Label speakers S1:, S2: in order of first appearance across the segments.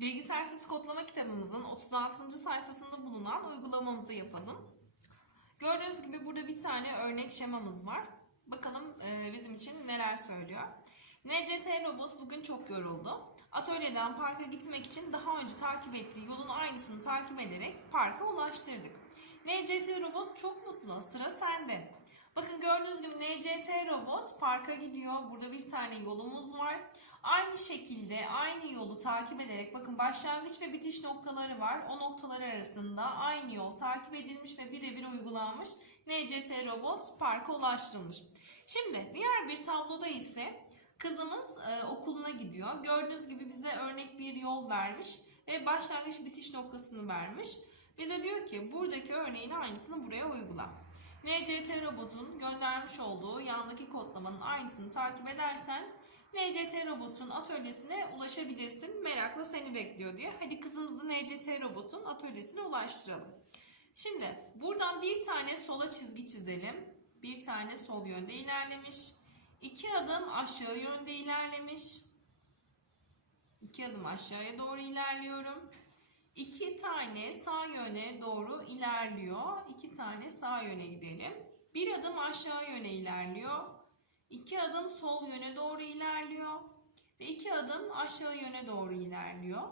S1: Bilgisayarsız kodlama kitabımızın 36. sayfasında bulunan uygulamamızı yapalım. Gördüğünüz gibi burada bir tane örnek şemamız var. Bakalım e, bizim için neler söylüyor. NCT Robot bugün çok yoruldu. Atölyeden parka gitmek için daha önce takip ettiği yolun aynısını takip ederek parka ulaştırdık. NCT Robot çok mutlu. Sıra sende. Bakın gördüğünüz gibi NCT Robot parka gidiyor. Burada bir tane yolumuz var. Aynı şekilde aynı yolu takip ederek bakın başlangıç ve bitiş noktaları var. O noktalar arasında aynı yol takip edilmiş ve birebir uygulanmış. NCT Robot parka ulaştırılmış. Şimdi diğer bir tabloda ise kızımız e, okuluna gidiyor. Gördüğünüz gibi bize örnek bir yol vermiş ve başlangıç bitiş noktasını vermiş. Bize diyor ki buradaki örneğin aynısını buraya uygula. NCT robotun göndermiş olduğu yandaki kodlamanın aynısını takip edersen NCT robotun atölyesine ulaşabilirsin. Merakla seni bekliyor diyor. Hadi kızımızı NCT robotun atölyesine ulaştıralım. Şimdi buradan bir tane sola çizgi çizelim. Bir tane sol yönde ilerlemiş. İki adım aşağı yönde ilerlemiş. İki adım aşağıya doğru ilerliyorum. İki tane sağ yöne doğru ilerliyor. İki tane sağ yöne gidelim. Bir adım aşağı yöne ilerliyor. İki adım sol yöne doğru ilerliyor. Ve iki adım aşağı yöne doğru ilerliyor.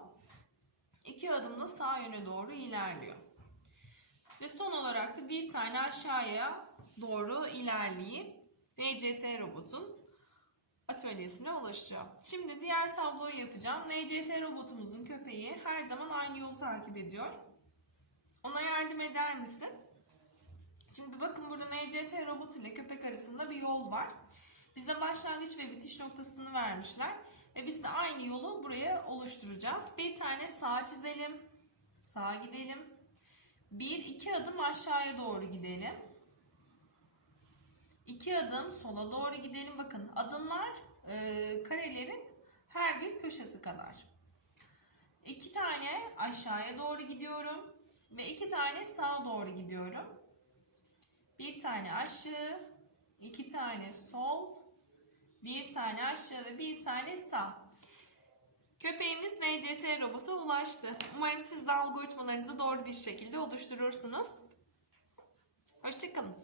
S1: İki adım da sağ yöne doğru ilerliyor. Ve son olarak da bir tane aşağıya doğru ilerleyip NCT robotun atölyesine ulaşıyor. Şimdi diğer tabloyu yapacağım. NCT robotumuzun köpeği her zaman aynı yolu takip ediyor. Ona yardım eder misin? Şimdi bakın burada NCT robot ile köpek arasında bir yol var. Bize başlangıç ve bitiş noktasını vermişler. Ve biz de aynı yolu buraya oluşturacağız. Bir tane sağ çizelim. Sağa gidelim. Bir iki adım aşağıya doğru gidelim. İki adım sola doğru gidelim. Bakın adımlar e, karelerin her bir köşesi kadar. İki tane aşağıya doğru gidiyorum. Ve iki tane sağa doğru gidiyorum. Bir tane aşağı, iki tane sol, bir tane aşağı ve bir tane sağ. Köpeğimiz NCT robota ulaştı. Umarım siz de algoritmalarınızı doğru bir şekilde oluşturursunuz. Hoşçakalın.